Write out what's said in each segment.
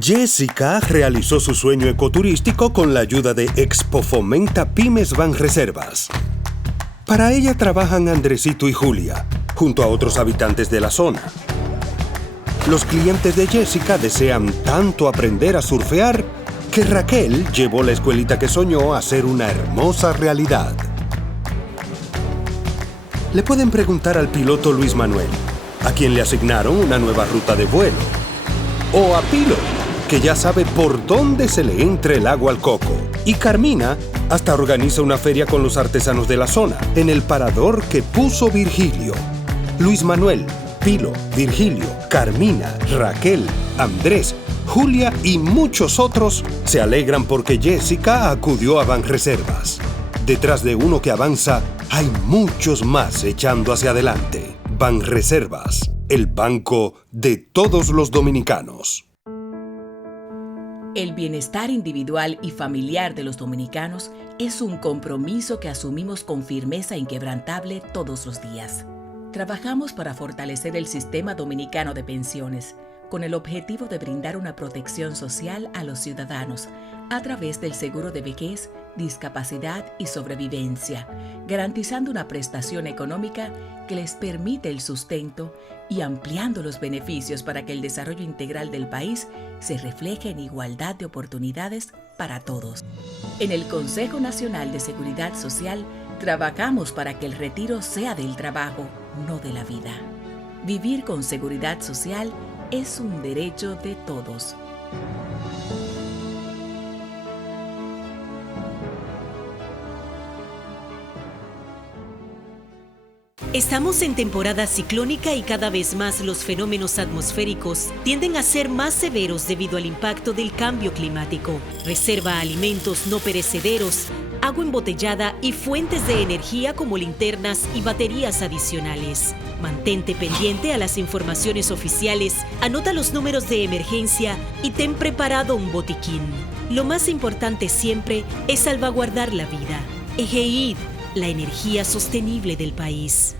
Jessica realizó su sueño ecoturístico con la ayuda de Expo Fomenta Pymes Banreservas. Para ella trabajan Andresito y Julia, junto a otros habitantes de la zona. Los clientes de Jessica desean tanto aprender a surfear que Raquel llevó la escuelita que soñó a ser una hermosa realidad. Le pueden preguntar al piloto Luis Manuel, a quien le asignaron una nueva ruta de vuelo. O a Pilo, que ya sabe por dónde se le entra el agua al coco. Y Carmina hasta organiza una feria con los artesanos de la zona, en el parador que puso Virgilio. Luis Manuel, Pilo, Virgilio, Carmina, Raquel, Andrés, Julia y muchos otros se alegran porque Jessica acudió a Banreservas. Detrás de uno que avanza, hay muchos más echando hacia adelante. Banreservas, el banco de todos los dominicanos. El bienestar individual y familiar de los dominicanos es un compromiso que asumimos con firmeza inquebrantable todos los días. Trabajamos para fortalecer el sistema dominicano de pensiones, con el objetivo de brindar una protección social a los ciudadanos a través del seguro de vejez, discapacidad y sobrevivencia, garantizando una prestación económica que les permite el sustento y ampliando los beneficios para que el desarrollo integral del país se refleje en igualdad de oportunidades para todos. En el Consejo Nacional de Seguridad Social trabajamos para que el retiro sea del trabajo, no de la vida. Vivir con seguridad social es un derecho de todos. Estamos en temporada ciclónica y cada vez más los fenómenos atmosféricos tienden a ser más severos debido al impacto del cambio climático. Reserva alimentos no perecederos, agua embotellada y fuentes de energía como linternas y baterías adicionales. Mantente pendiente a las informaciones oficiales, anota los números de emergencia y ten preparado un botiquín. Lo más importante siempre es salvaguardar la vida. EGEID, la energía sostenible del país.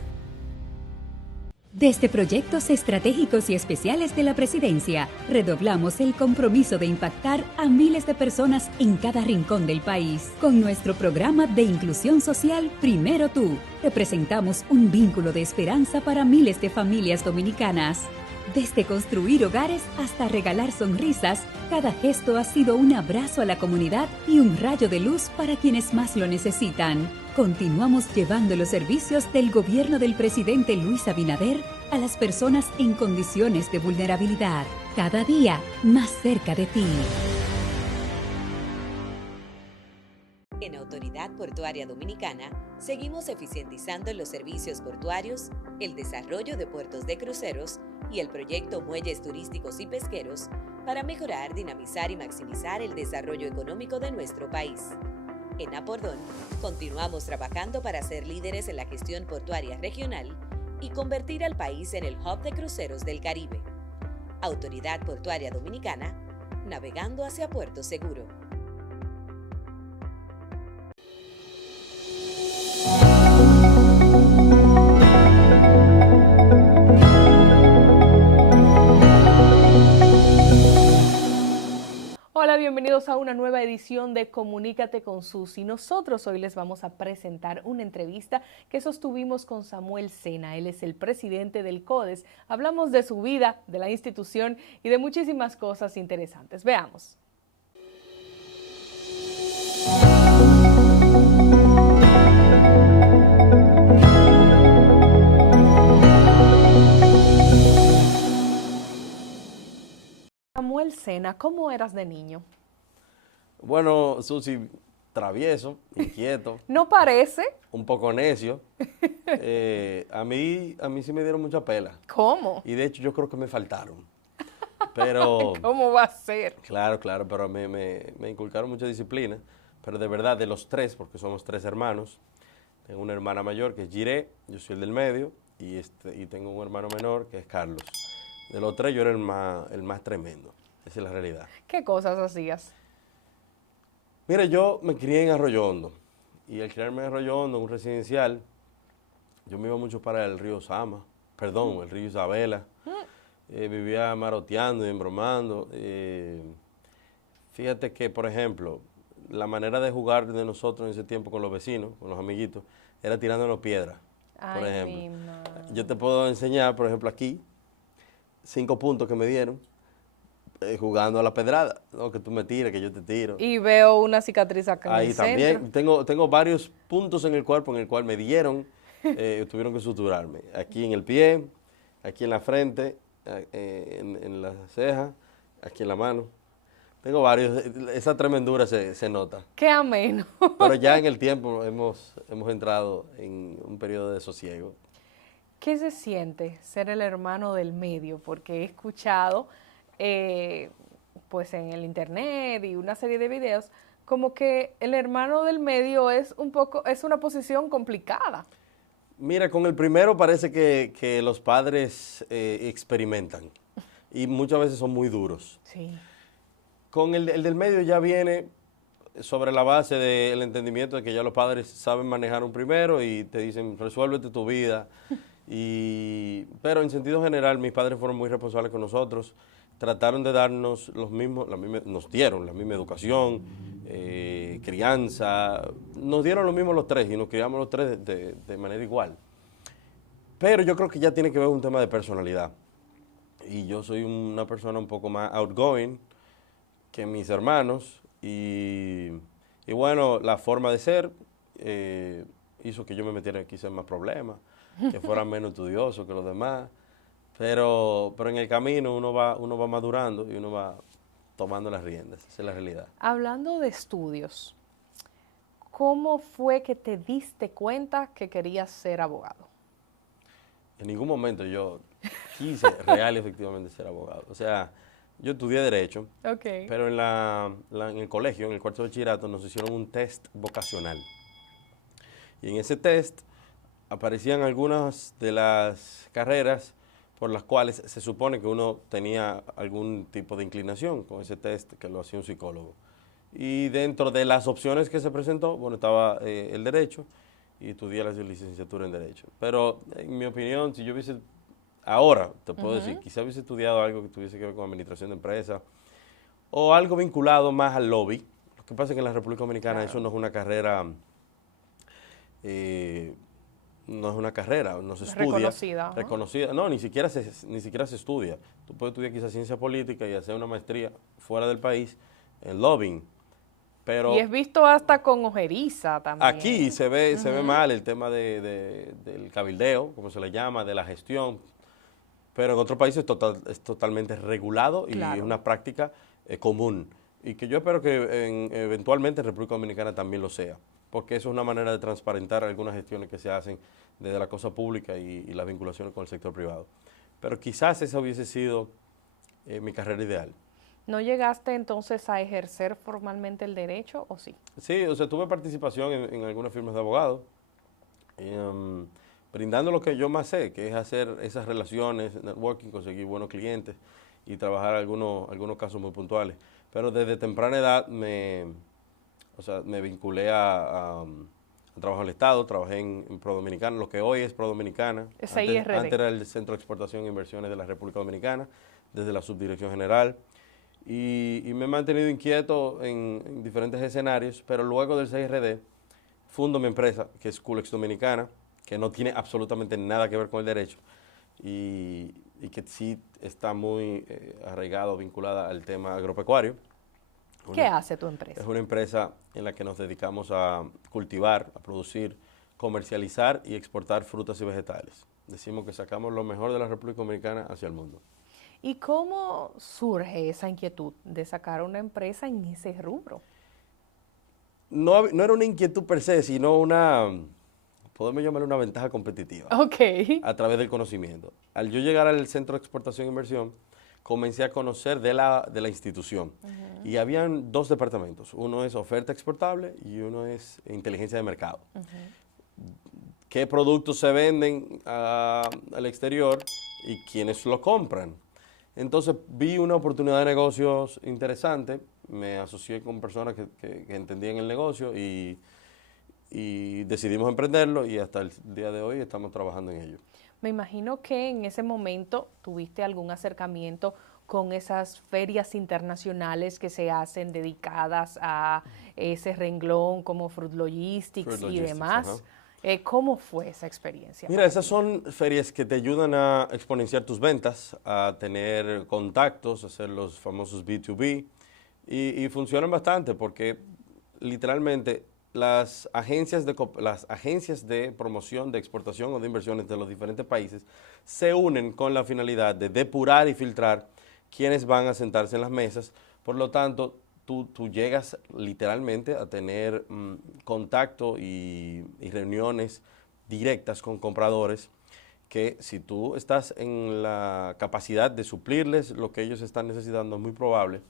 Desde proyectos estratégicos y especiales de la Presidencia, redoblamos el compromiso de impactar a miles de personas en cada rincón del país. Con nuestro programa de inclusión social Primero Tú, representamos un vínculo de esperanza para miles de familias dominicanas. Desde construir hogares hasta regalar sonrisas, cada gesto ha sido un abrazo a la comunidad y un rayo de luz para quienes más lo necesitan. Continuamos llevando los servicios del gobierno del presidente Luis Abinader a las personas en condiciones de vulnerabilidad. Cada día más cerca de ti. En Autoridad Portuaria Dominicana, seguimos eficientizando los servicios portuarios, el desarrollo de puertos de cruceros y el proyecto Muelles Turísticos y Pesqueros para mejorar, dinamizar y maximizar el desarrollo económico de nuestro país. En Apordón, continuamos trabajando para ser líderes en la gestión portuaria regional y convertir al país en el hub de cruceros del Caribe. Autoridad Portuaria Dominicana, navegando hacia Puerto Seguro. Hola, bienvenidos a una nueva edición de Comunícate con Susi. Nosotros hoy les vamos a presentar una entrevista que sostuvimos con Samuel Sena. Él es el presidente del CODES. Hablamos de su vida, de la institución y de muchísimas cosas interesantes. Veamos. Samuel Sena, ¿cómo eras de niño? Bueno, Susi, travieso, inquieto. ¿No parece? Un poco necio. A mí sí me dieron mucha pela. ¿Cómo? Y de hecho yo creo que me faltaron. Pero ¿Cómo va a ser? Claro, pero me inculcaron mucha disciplina. Pero de verdad, de los tres, porque somos tres hermanos, tengo una hermana mayor que es Jiré, yo soy el del medio, y tengo un hermano menor que es Carlos. De los tres yo era el más tremendo. Esa es la realidad. ¿Qué cosas hacías? Mira, yo me crié en Arroyo Hondo. Y al criarme en Arroyo Hondo, en un residencial, yo me iba mucho para el río Sama. El río Isabela. vivía maroteando y embromando. Fíjate que, por ejemplo, la manera de jugar de nosotros en ese tiempo con los vecinos, con los amiguitos, era tirándonos piedras, por ejemplo. Yo te puedo enseñar, por ejemplo, aquí, 5 puntos que me dieron, jugando a la pedrada, ¿no? Que tú me tires, que yo te tiro. Y veo una cicatriz acá en el también centro. tengo varios puntos en el cuerpo en el cual me dieron, tuvieron que suturarme. Aquí en el pie, aquí en la frente, en la ceja, aquí en la mano. Tengo varios, esa tremendura se nota. Qué ameno. Pero ya en el tiempo hemos entrado en un periodo de sosiego. ¿Qué se siente ser el hermano del medio? Porque he escuchado, pues en el internet y una serie de videos, como que el hermano del medio es una posición complicada. Mira, con el primero parece que los padres experimentan y muchas veces son muy duros. Sí. Con el del medio ya viene sobre la base del entendimiento de que ya los padres saben manejar un primero y te dicen, resuélvete tu vida. Pero en sentido general, mis padres fueron muy responsables con nosotros, trataron de darnos nos dieron la misma educación, crianza, nos dieron lo mismo los tres y nos criamos los tres de manera igual. Pero yo creo que ya tiene que ver un tema de personalidad. Y yo soy una persona un poco más outgoing que mis hermanos y bueno, la forma de ser hizo que yo me metiera quizás en más problemas, que fuera menos estudioso que los demás, pero en el camino uno va madurando y uno va tomando las riendas, esa es la realidad. Hablando de estudios, ¿cómo fue que te diste cuenta que querías ser abogado? En ningún momento yo quise real y efectivamente ser abogado, o sea, yo estudié Derecho, pero en el colegio, en el cuarto de bachillerato, nos hicieron un test vocacional. Y en ese test aparecían algunas de las carreras por las cuales se supone que uno tenía algún tipo de inclinación con ese test que lo hacía un psicólogo. Y dentro de las opciones que se presentó, bueno, estaba el Derecho y estudié la licenciatura en Derecho. Pero en mi opinión, si yo hubiese... Ahora, te puedo decir, quizá hubiese estudiado algo que tuviese que ver con administración de empresas o algo vinculado más al lobby. Lo que pasa es que en la República Dominicana eso no es una carrera, no se estudia. Reconocida. No, ni siquiera se estudia. Tú puedes estudiar quizás ciencia política y hacer una maestría fuera del país en lobbying. Pero y es visto hasta con ojeriza también. Aquí se ve mal el tema del cabildeo, como se le llama, de la gestión. Pero en otros países es totalmente regulado y es una práctica común. Y que yo espero que eventualmente en República Dominicana también lo sea, porque eso es una manera de transparentar algunas gestiones que se hacen desde la cosa pública y las vinculaciones con el sector privado. Pero quizás esa hubiese sido mi carrera ideal. ¿No llegaste entonces a ejercer formalmente el derecho o sí? Sí, o sea, tuve participación en algunas firmas de abogados. Brindando lo que yo más sé, que es hacer esas relaciones, networking, conseguir buenos clientes y trabajar algunos casos muy puntuales. Pero desde temprana edad me vinculé a trabajo en el Estado, trabajé en Pro Dominicana, lo que hoy es Pro Dominicana. Antes era el Centro de Exportación e Inversiones de la República Dominicana, desde la Subdirección General. Y me he mantenido inquieto en diferentes escenarios, pero luego del CIRD fundo mi empresa, que es Culex Dominicana, que no tiene absolutamente nada que ver con el derecho y que sí está muy arraigado, vinculada al tema agropecuario. ¿Qué hace tu empresa? Es una empresa en la que nos dedicamos a cultivar, a producir, comercializar y exportar frutas y vegetales. Decimos que sacamos lo mejor de la República Dominicana hacia el mundo. ¿Y cómo surge esa inquietud de sacar una empresa en ese rubro? No era una inquietud per se, sino podemos llamarle una ventaja competitiva. A través del conocimiento. Al yo llegar al Centro de Exportación e Inversión, comencé a conocer de la institución. Y habían 2 departamentos. Uno es oferta exportable y uno es inteligencia de mercado. ¿Qué productos se venden al exterior y quiénes lo compran? Entonces vi una oportunidad de negocios interesante, me asocié con personas que entendían el negocio y decidimos emprenderlo y hasta el día de hoy estamos trabajando en ello. Me imagino que en ese momento tuviste algún acercamiento con esas ferias internacionales que se hacen dedicadas a ese renglón como Fruit Logistics y demás. ¿Cómo fue esa experiencia? Mira, esas son ferias que te ayudan a exponenciar tus ventas, a tener contactos, a hacer los famosos B2B y funcionan bastante porque literalmente las agencias de promoción, de exportación o de inversiones de los diferentes países se unen con la finalidad de depurar y filtrar quiénes van a sentarse en las mesas. Por lo tanto, tú llegas literalmente a tener contacto y reuniones directas con compradores que si tú estás en la capacidad de suplirles lo que ellos están necesitando, es muy probable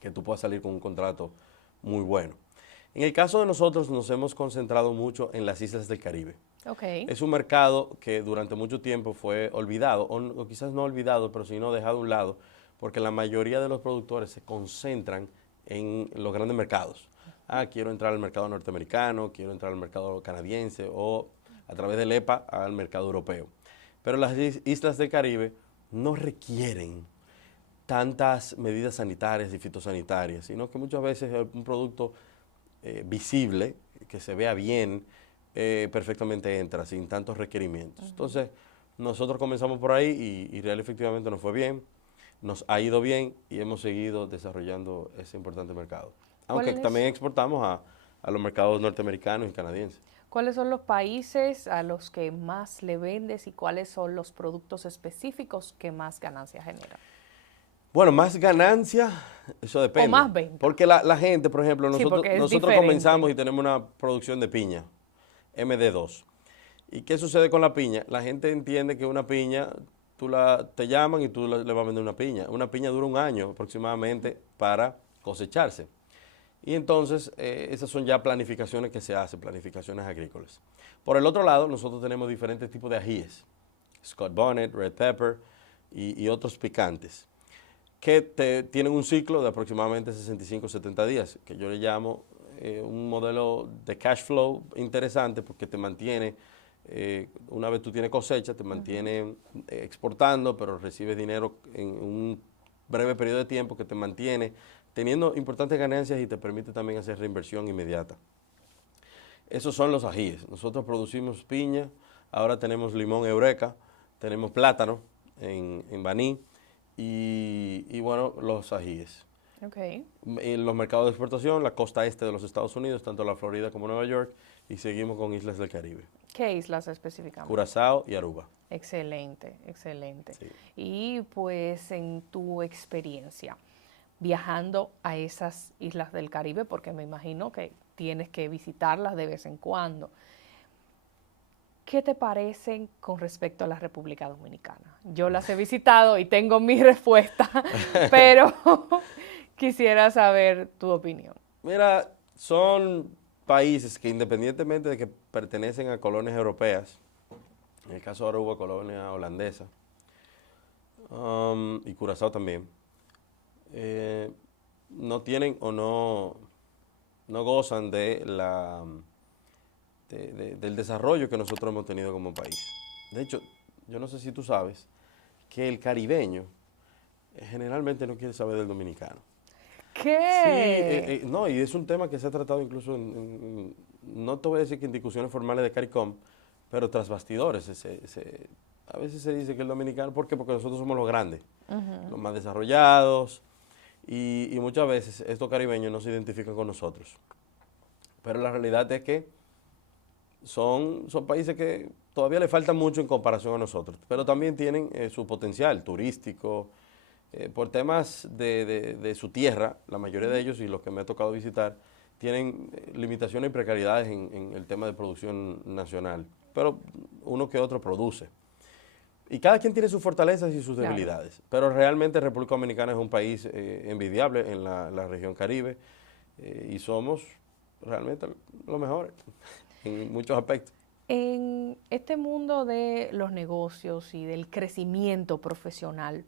que tú puedas salir con un contrato muy bueno. En el caso de nosotros nos hemos concentrado mucho en las islas del Caribe. Es un mercado que durante mucho tiempo fue olvidado, o quizás no olvidado, pero sino dejado a un lado, porque la mayoría de los productores se concentran en los grandes mercados. Quiero entrar al mercado norteamericano, quiero entrar al mercado canadiense o a través del EPA al mercado europeo. Pero las islas del Caribe no requieren tantas medidas sanitarias y fitosanitarias, sino que muchas veces es un producto visible, que se vea bien, perfectamente entra sin tantos requerimientos. Entonces, nosotros comenzamos por ahí y real efectivamente nos fue bien, nos ha ido bien y hemos seguido desarrollando ese importante mercado. Aunque también exportamos a los mercados norteamericanos y canadienses. ¿Cuáles son los países a los que más le vendes y cuáles son los productos específicos que más ganancias generan? Bueno, más ganancia, eso depende. O más venta. Porque la gente, por ejemplo, nosotros comenzamos y tenemos una producción de piña, MD2. ¿Y qué sucede con la piña? La gente entiende que una piña, te llaman y tú le vas a vender una piña. Una piña dura un año aproximadamente para cosecharse. Y entonces, esas son ya planificaciones que se hacen, planificaciones agrícolas. Por el otro lado, nosotros tenemos diferentes tipos de ajíes. Scott Bonnet, Red Pepper y otros picantes, que tienen un ciclo de aproximadamente 65 o 70 días, que yo le llamo un modelo de cash flow interesante porque te mantiene, una vez tú tienes cosecha, te mantiene exportando, pero recibes dinero en un breve periodo de tiempo que te mantiene teniendo importantes ganancias y te permite también hacer reinversión inmediata. Esos son los ajíes. Nosotros producimos piña, ahora tenemos limón Eureka, tenemos plátano en Baní, y bueno, los ajíes. En los mercados de exportación, la costa este de los Estados Unidos, tanto la Florida como Nueva York, y seguimos con islas del Caribe. ¿Qué islas específicamente? Curazao y Aruba. Excelente, excelente. Sí. Y pues en tu experiencia, viajando a esas islas del Caribe, porque me imagino que tienes que visitarlas de vez en cuando, ¿qué te parecen con respecto a la República Dominicana? Yo las he visitado y tengo mi respuesta, pero quisiera saber tu opinión. Mira, son países que independientemente de que pertenecen a colonias europeas, en el caso de Aruba, colonia holandesa, y Curazao también, no tienen o no gozan de del desarrollo que nosotros hemos tenido como país. De hecho, yo no sé si tú sabes que el caribeño generalmente no quiere saber del dominicano. ¿Qué? Sí, no, y es un tema que se ha tratado incluso no te voy a decir que en discusiones formales de CARICOM, pero tras bastidores. A veces se dice que el dominicano, ¿por qué? Porque nosotros somos los grandes, los más desarrollados, y muchas veces estos caribeños no se identifican con nosotros. Pero la realidad es que son países que todavía le faltan mucho en comparación a nosotros, pero también tienen su potencial turístico, por temas de su tierra, la mayoría de ellos y los que me ha tocado visitar, tienen limitaciones y precariedades en el tema de producción nacional, pero uno que otro produce. Y cada quien tiene sus fortalezas y sus debilidades, pero realmente República Dominicana es un país envidiable en la región Caribe, y somos realmente los mejores en muchos aspectos. En este mundo de los negocios y del crecimiento profesional,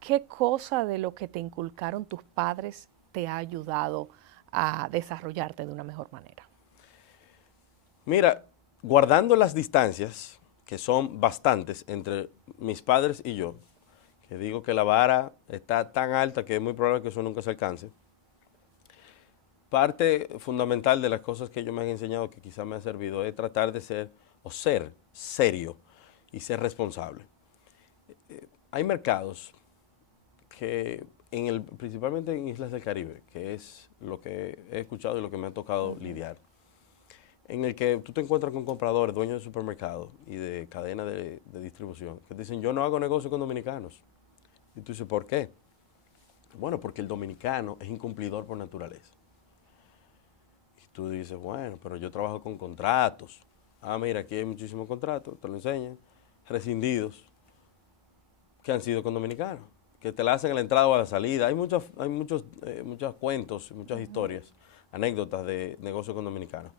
¿qué cosa de lo que te inculcaron tus padres te ha ayudado a desarrollarte de una mejor manera? Mira, guardando las distancias que son bastantes entre mis padres y yo, que digo que la vara está tan alta que es muy probable que eso nunca se alcance. Parte fundamental de las cosas que ellos me han enseñado, que quizás me ha servido, es tratar de ser serio y ser responsable. Hay mercados que, principalmente en Islas del Caribe, que es lo que he escuchado y lo que me ha tocado lidiar, en el que tú te encuentras con compradores, dueños de supermercados y de cadena de distribución, que te dicen, yo no hago negocio con dominicanos. Y tú dices, ¿por qué? Bueno, porque el dominicano es incumplidor por naturaleza. Y tú dices, bueno, pero yo trabajo con contratos. Ah, mira, aquí hay muchísimos contratos, te lo enseñan, rescindidos, que han sido con dominicanos, que te la hacen a la entrada o a la salida. Hay muchos cuentos, muchas historias, anécdotas de negocios con dominicanos,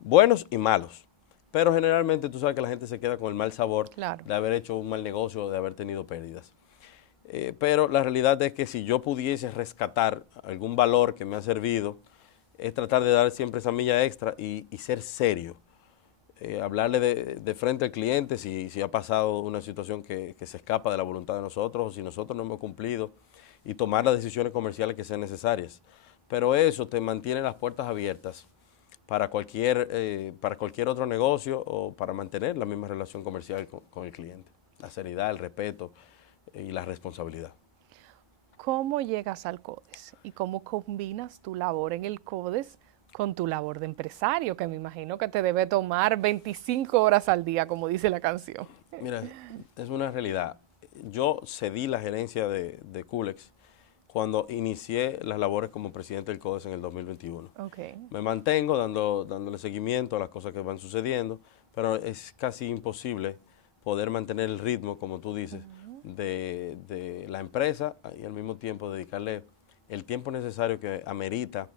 buenos y malos. Pero generalmente tú sabes que la gente se queda con el mal sabor de haber hecho un mal negocio o de haber tenido pérdidas. Pero la realidad es que si yo pudiese rescatar algún valor que me ha servido, es tratar de dar siempre esa milla extra y ser serio. Hablarle de frente al cliente si ha pasado una situación que se escapa de la voluntad de nosotros o si nosotros no hemos cumplido y tomar las decisiones comerciales que sean necesarias. Pero eso te mantiene las puertas abiertas para cualquier otro negocio o para mantener la misma relación comercial con el cliente. La seriedad, el respeto y la responsabilidad. ¿Cómo llegas al CODES y cómo combinas tu labor en el CODES con tu labor de empresario, que me imagino que te debe tomar 25 horas al día, como dice la canción? Mira, es una realidad. Yo cedí la gerencia de Culex cuando inicié las labores como presidente del CODES en el 2021. Okay. Me mantengo dándole seguimiento a las cosas que van sucediendo, pero es casi imposible poder mantener el ritmo, como tú dices, de la empresa y al mismo tiempo dedicarle el tiempo necesario que amerita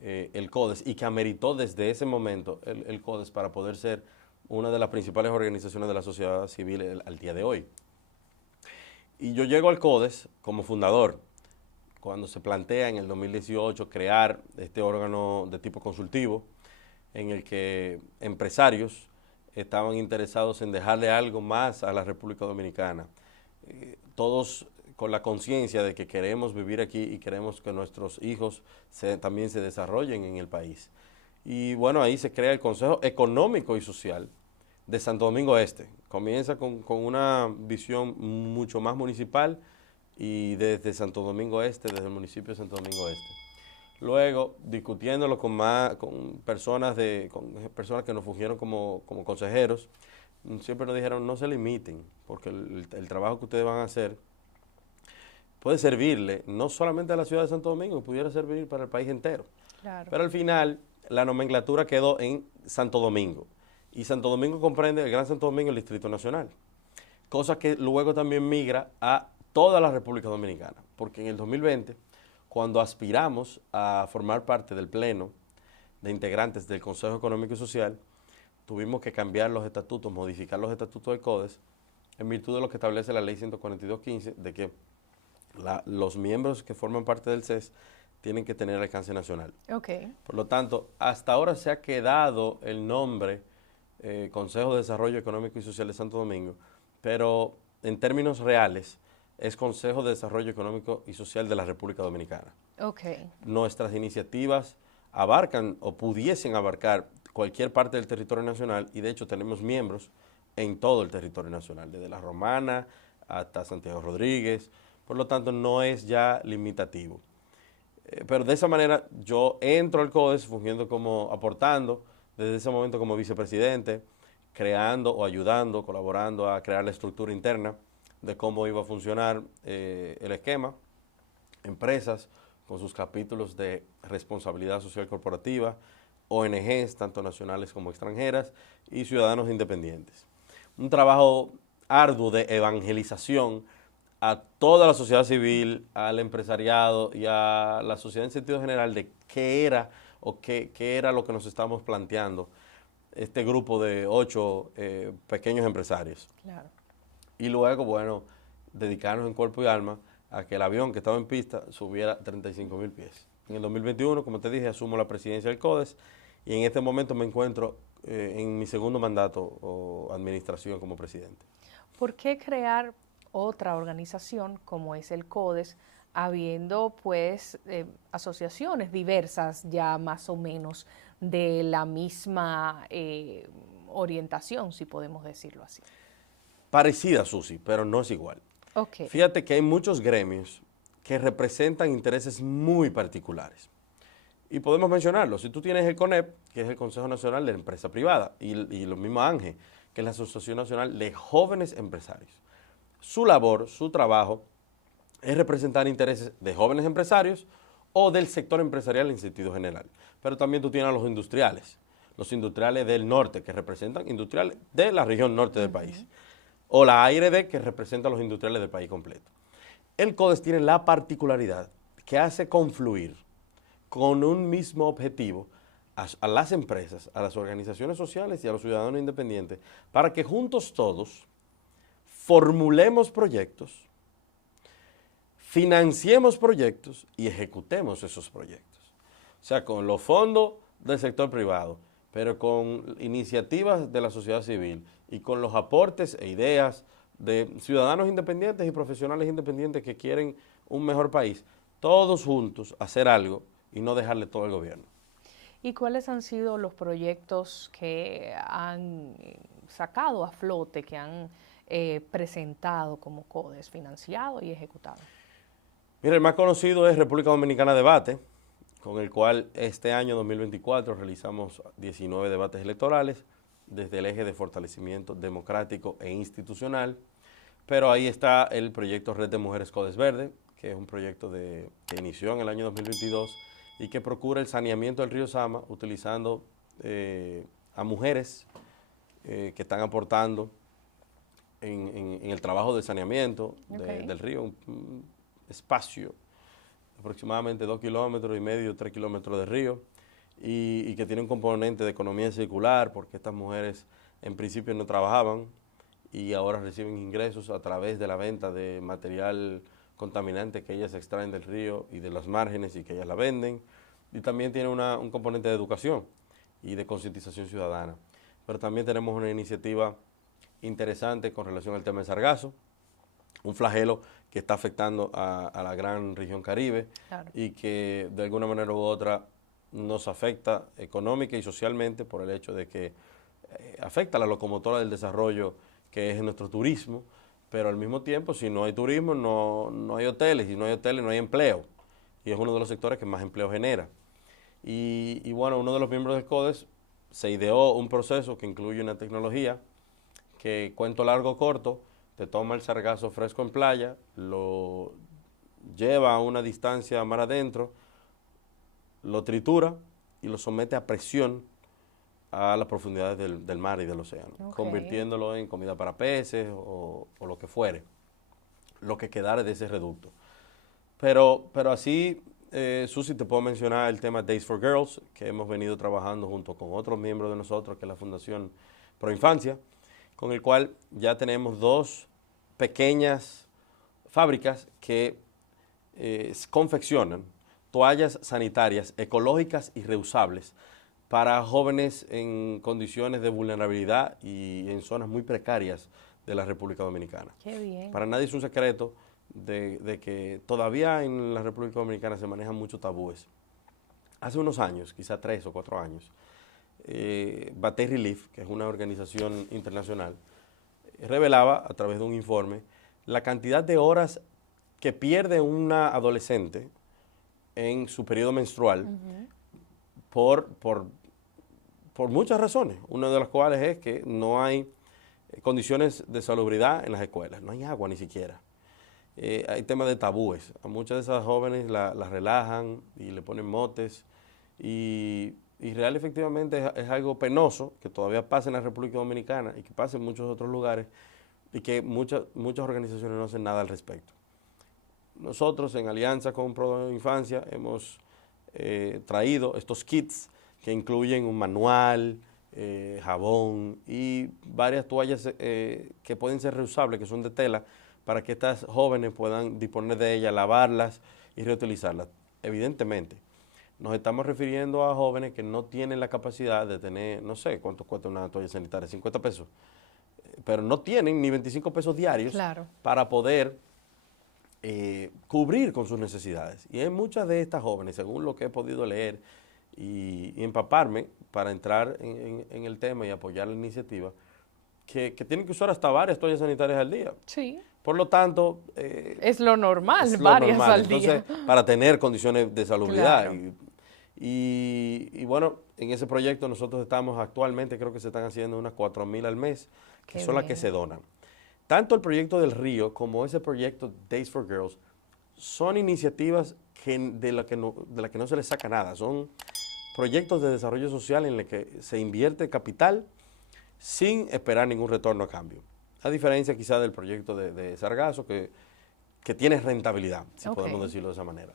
el CODES y que ameritó desde ese momento el CODES para poder ser una de las principales organizaciones de la sociedad civil al día de hoy. Y yo llego al CODES como fundador, cuando se plantea en el 2018 crear este órgano de tipo consultivo, en el que empresarios estaban interesados en dejarle algo más a la República Dominicana. Todos con la conciencia de que queremos vivir aquí y queremos que nuestros hijos también se desarrollen en el país. Y bueno, ahí se crea el Consejo Económico y Social de Santo Domingo Este. Comienza con una visión mucho más municipal y desde Santo Domingo Este, desde el municipio de Santo Domingo Este. Luego, discutiéndolo con personas que nos fungieron como consejeros, siempre nos dijeron, no se limiten, porque el trabajo que ustedes van a hacer puede servirle no solamente a la ciudad de Santo Domingo, pudiera servir para el país entero. Claro. Pero al final, la nomenclatura quedó en Santo Domingo. Y Santo Domingo comprende el Gran Santo Domingo y el Distrito Nacional. Cosa que luego también migra a toda la República Dominicana. Porque en el 2020, cuando aspiramos a formar parte del Pleno de integrantes del Consejo Económico y Social, tuvimos que cambiar los estatutos, modificar los estatutos del CODES, en virtud de lo que establece la Ley 142.15, de que los miembros que forman parte del CES tienen que tener alcance nacional. Okay. Por lo tanto, hasta ahora se ha quedado el nombre Consejo de Desarrollo Económico y Social de Santo Domingo, pero en términos reales es Consejo de Desarrollo Económico y Social de la República Dominicana. Okay. Nuestras iniciativas abarcan o pudiesen abarcar cualquier parte del territorio nacional y de hecho tenemos miembros en todo el territorio nacional, desde La Romana hasta Santiago Rodríguez. Por lo tanto, no es ya limitativo. Pero de esa manera yo entro al CODES fungiendo aportando desde ese momento como vicepresidente, creando o ayudando, colaborando a crear la estructura interna de cómo iba a funcionar el esquema. Empresas con sus capítulos de responsabilidad social corporativa, ONGs, tanto nacionales como extranjeras, y ciudadanos independientes. Un trabajo arduo de evangelización a toda la sociedad civil, al empresariado y a la sociedad en sentido general de qué era o qué era lo que nos estábamos planteando este grupo de 8 pequeños empresarios. Claro. Y luego, bueno, dedicarnos en cuerpo y alma a que el avión que estaba en pista subiera 35,000 pies. En el 2021, como te dije, asumo la presidencia del CODES y en este momento me encuentro en mi segundo mandato o administración como presidente. ¿Por qué crear otra organización como es el CODES, habiendo pues asociaciones diversas ya más o menos de la misma orientación, si podemos decirlo así? Parecida, Susi, pero no es igual. Okay. Fíjate que hay muchos gremios que representan intereses muy particulares. Y podemos mencionarlo. Si tú tienes el CONEP, que es el Consejo Nacional de la Empresa Privada, y lo mismo ANGE, que es la Asociación Nacional de Jóvenes Empresarios. Su labor, su trabajo, es representar intereses de jóvenes empresarios o del sector empresarial en sentido general. Pero también tú tienes a los industriales del norte, que representan industriales de la región norte del país, o la ARD, que representa a los industriales del país completo. El CODES tiene la particularidad que hace confluir con un mismo objetivo a las empresas, a las organizaciones sociales y a los ciudadanos independientes, para que juntos todos formulemos proyectos, financiemos proyectos y ejecutemos esos proyectos. O sea, con los fondos del sector privado, pero con iniciativas de la sociedad civil y con los aportes e ideas de ciudadanos independientes y profesionales independientes que quieren un mejor país, todos juntos hacer algo y no dejarle todo al gobierno. ¿Y cuáles han sido los proyectos que han sacado a flote, que han presentado como CODES, financiado y ejecutado? Mira, el más conocido es República Dominicana Debate, con el cual este año 2024 realizamos 19 debates electorales desde el eje de fortalecimiento democrático e institucional, pero ahí está el proyecto Red de Mujeres CODES Verde, que es un proyecto que inició en el año 2022 y que procura el saneamiento del río Sama utilizando a mujeres que están aportando en el trabajo del saneamiento del río, un espacio aproximadamente 2,5 kilómetros, 3 kilómetros de río, y que tiene un componente de economía circular, porque estas mujeres en principio no trabajaban y ahora reciben ingresos a través de la venta de material contaminante que ellas extraen del río y de las márgenes y que ellas la venden. Y también tiene un componente de educación y de concientización ciudadana. Pero también tenemos una iniciativa interesante con relación al tema del sargazo, un flagelo que está afectando a la gran región Caribe, claro, y que de alguna manera u otra nos afecta económica y socialmente por el hecho de que afecta a la locomotora del desarrollo que es nuestro turismo, pero al mismo tiempo si no hay turismo no hay hoteles, y no hay hoteles no hay empleo, y es uno de los sectores que más empleo genera. Y bueno, uno de los miembros del CODES se ideó un proceso que incluye una tecnología que, cuento largo o corto, te toma el sargazo fresco en playa, lo lleva a una distancia mar adentro, lo tritura y lo somete a presión a las profundidades del mar y del océano, convirtiéndolo en comida para peces o lo que fuere, lo que quedara de ese reducto. Pero así, Susi, te puedo mencionar el tema Days for Girls, que hemos venido trabajando junto con otros miembros de nosotros, que es la Fundación Pro Infancia, con el cual ya tenemos 2 pequeñas fábricas que confeccionan toallas sanitarias ecológicas y reusables para jóvenes en condiciones de vulnerabilidad y en zonas muy precarias de la República Dominicana. Qué bien. Para nadie es un secreto de que todavía en la República Dominicana se manejan muchos tabúes. Hace unos años, quizá 3 o 4 años, Batey Relief, que es una organización internacional, revelaba a través de un informe la cantidad de horas que pierde una adolescente en su periodo menstrual por muchas razones, una de las cuales es que no hay condiciones de salubridad en las escuelas, no hay agua ni siquiera. Hay temas de tabúes, a muchas de esas jóvenes las relajan y le ponen motes y real efectivamente es algo penoso que todavía pasa en la República Dominicana y que pasa en muchos otros lugares y que muchas organizaciones no hacen nada al respecto. Nosotros en alianza con Pro Infancia hemos traído estos kits que incluyen un manual, jabón y varias toallas que pueden ser reusables, que son de tela, para que estas jóvenes puedan disponer de ellas, lavarlas y reutilizarlas. Evidentemente, nos estamos refiriendo a jóvenes que no tienen la capacidad de tener, no sé cuánto cuesta una toalla sanitaria, 50 pesos, pero no tienen ni 25 pesos diarios para poder cubrir con sus necesidades. Y hay muchas de estas jóvenes, según lo que he podido leer y empaparme para entrar en el tema y apoyar la iniciativa, que tienen que usar hasta varias toallas sanitarias al día. Sí. Por lo tanto... es lo normal, varias al día. Entonces, para tener condiciones de salubridad. Y bueno, en ese proyecto nosotros estamos actualmente, creo que se están haciendo unas 4,000 al mes, que son las que se donan. Tanto el proyecto del Río como ese proyecto Days for Girls son iniciativas de las que no se les saca nada. Son proyectos de desarrollo social en los que se invierte capital sin esperar ningún retorno a cambio. A diferencia quizá del proyecto de Sargazo, que tiene rentabilidad, si podemos decirlo de esa manera.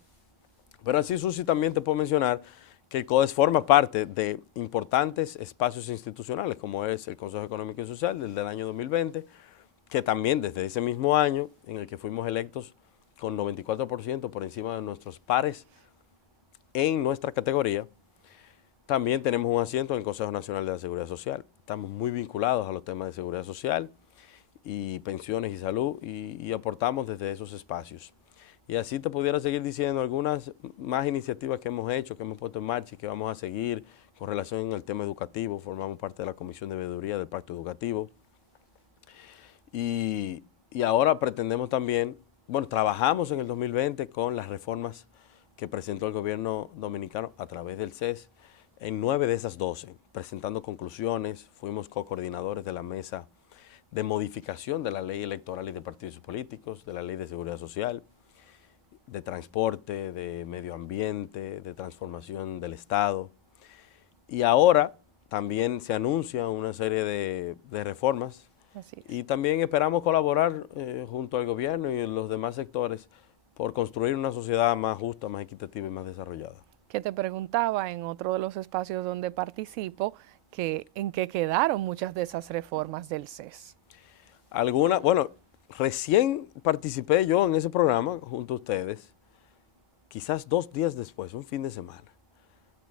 Pero así, Susi, también te puedo mencionar que el CODES forma parte de importantes espacios institucionales, como es el Consejo Económico y Social del año 2020, que también desde ese mismo año, en el que fuimos electos con 94% por encima de nuestros pares en nuestra categoría, también tenemos un asiento en el Consejo Nacional de la Seguridad Social. Estamos muy vinculados a los temas de seguridad social y pensiones y salud y aportamos desde esos espacios. Y así te pudiera seguir diciendo algunas más iniciativas que hemos hecho, que hemos puesto en marcha y que vamos a seguir con relación al tema educativo. Formamos parte de la Comisión de Veeduría del Pacto Educativo. Y ahora pretendemos también, bueno, trabajamos en el 2020 con las reformas que presentó el gobierno dominicano a través del CES en 9 de esas 12, presentando conclusiones. Fuimos co-coordinadores de la mesa de modificación de la ley electoral y de partidos políticos, de la ley de seguridad social, de transporte, de medio ambiente, de transformación del Estado. Y ahora también se anuncia una serie de reformas. Y también esperamos colaborar junto al gobierno y los demás sectores por construir una sociedad más justa, más equitativa y más desarrollada. Que te preguntaba en otro de los espacios donde participo, que en qué quedaron muchas de esas reformas del CES. Algunas, bueno, recién participé yo en ese programa junto a ustedes, quizás 2 días después, un fin de semana.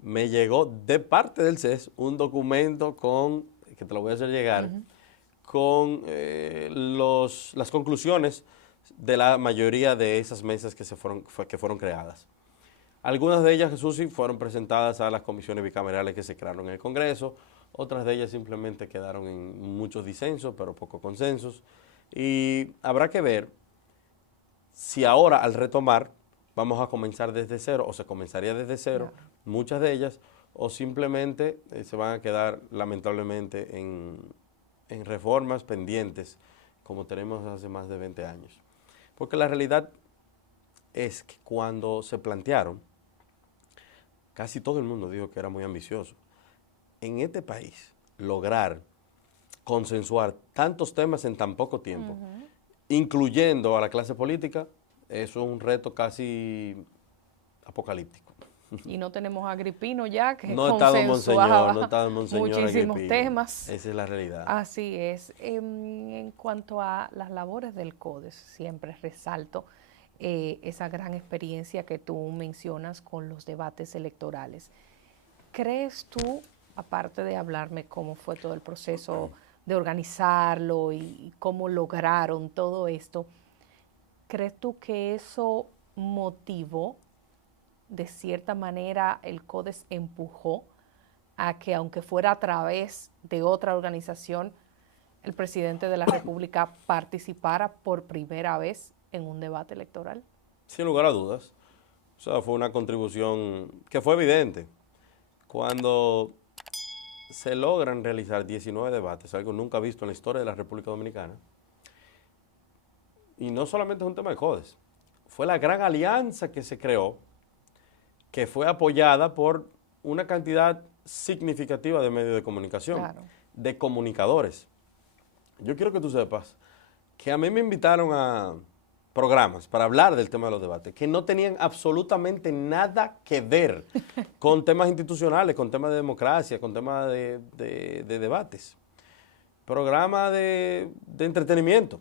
Me llegó de parte del CES un documento que te lo voy a hacer llegar, con las conclusiones de la mayoría de esas mesas que fueron creadas. Algunas de ellas, Jesús, sí fueron presentadas a las comisiones bicamerales que se crearon en el Congreso, otras de ellas simplemente quedaron en muchos disensos, pero pocos consensos. Y habrá que ver si ahora, al retomar, vamos a comenzar desde cero, o se comenzaría desde cero, muchas de ellas, o simplemente se van a quedar, lamentablemente, en reformas pendientes, como tenemos hace más de 20 años. Porque la realidad es que cuando se plantearon, casi todo el mundo dijo que era muy ambicioso. En este país, lograr consensuar tantos temas en tan poco tiempo, incluyendo a la clase política, eso es un reto casi apocalíptico. Y no tenemos a Agripino ya, que no estaba Monseñor muchísimos Agripino. Temas. Esa es la realidad. Así es. En cuanto a las labores del CODES, siempre resalto esa gran experiencia que tú mencionas con los debates electorales. ¿Crees tú, aparte de hablarme cómo fue todo el proceso de organizarlo y cómo lograron todo esto, crees tú que eso motivó, de cierta manera, el CODES empujó a que, aunque fuera a través de otra organización, el presidente de la República participara por primera vez en un debate electoral? Sin lugar a dudas. O sea, fue una contribución que fue evidente. Cuando se logran realizar 19 debates, algo nunca visto en la historia de la República Dominicana, y no solamente es un tema de CODES, fue la gran alianza que se creó, que fue apoyada por una cantidad significativa de medios de comunicación, de comunicadores. Yo quiero que tú sepas que a mí me invitaron a programas para hablar del tema de los debates, que no tenían absolutamente nada que ver con temas institucionales, con temas de democracia, con temas de debates. Programas de entretenimiento.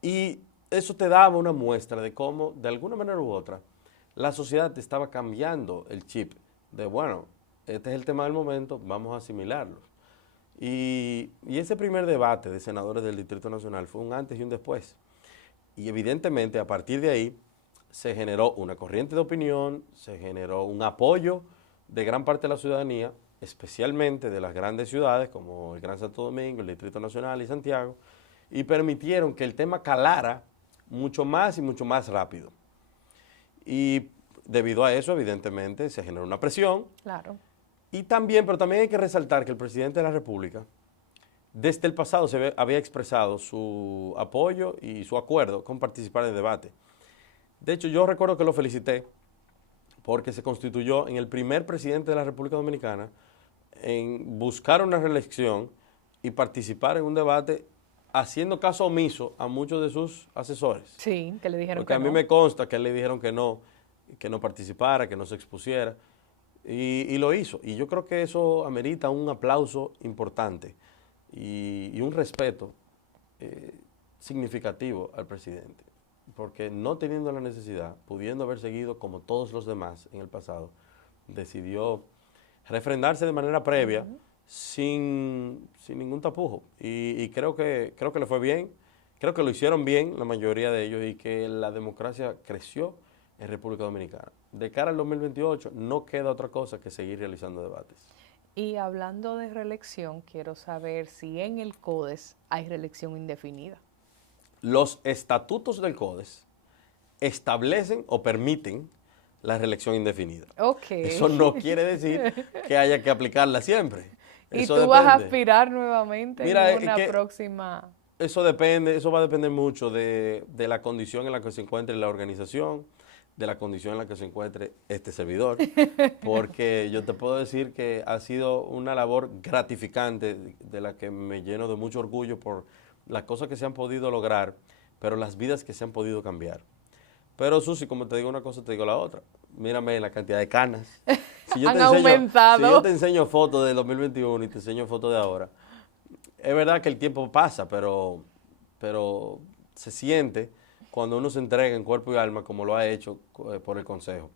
Y eso te daba una muestra de cómo, de alguna manera u otra, la sociedad estaba cambiando el chip de, bueno, este es el tema del momento, vamos a asimilarlo. Y ese primer debate de senadores del Distrito Nacional fue un antes y un después. Y evidentemente a partir de ahí se generó una corriente de opinión, se generó un apoyo de gran parte de la ciudadanía, especialmente de las grandes ciudades como el Gran Santo Domingo, el Distrito Nacional y Santiago, y permitieron que el tema calara mucho más y mucho más rápido. Y debido a eso, evidentemente, se generó una presión. Claro. Y también, pero también hay que resaltar que el presidente de la República, desde el pasado había expresado su apoyo y su acuerdo con participar en el debate. De hecho, yo recuerdo que lo felicité porque se constituyó en el primer presidente de la República Dominicana en buscar una reelección y participar en un debate haciendo caso omiso a muchos de sus asesores. Sí, que le dijeron porque que no. Porque a mí me consta que le dijeron que no participara, que no se expusiera, y lo hizo. Y yo creo que eso amerita un aplauso importante y un respeto significativo al presidente. Porque no teniendo la necesidad, pudiendo haber seguido como todos los demás en el pasado, decidió refrendarse de manera previa, sin ningún tapujo. Y creo que le fue bien, creo que lo hicieron bien la mayoría de ellos y que la democracia creció en República Dominicana. De cara al 2028 no queda otra cosa que seguir realizando debates. Y hablando de reelección, quiero saber si en el CODES hay reelección indefinida. Los estatutos del CODES establecen o permiten la reelección indefinida. Okay. Eso no quiere decir que haya que aplicarla siempre. ¿Y eso tú depende. vas a aspirar nuevamente en una que próxima? Eso depende, eso va a depender mucho de la condición en la que se encuentre la organización, de la condición en la que se encuentre este servidor, porque yo te puedo decir que ha sido una labor gratificante de la que me lleno de mucho orgullo por las cosas que se han podido lograr, pero las vidas que se han podido cambiar. Pero Susi, como te digo una cosa, te digo la otra. Mírame la cantidad de canas. Si yo Han aumentado. Si yo te enseño fotos del 2021 y te enseño fotos de ahora, es verdad que el tiempo pasa, pero se siente cuando uno se entrega en cuerpo y alma como lo ha hecho por el Consejo.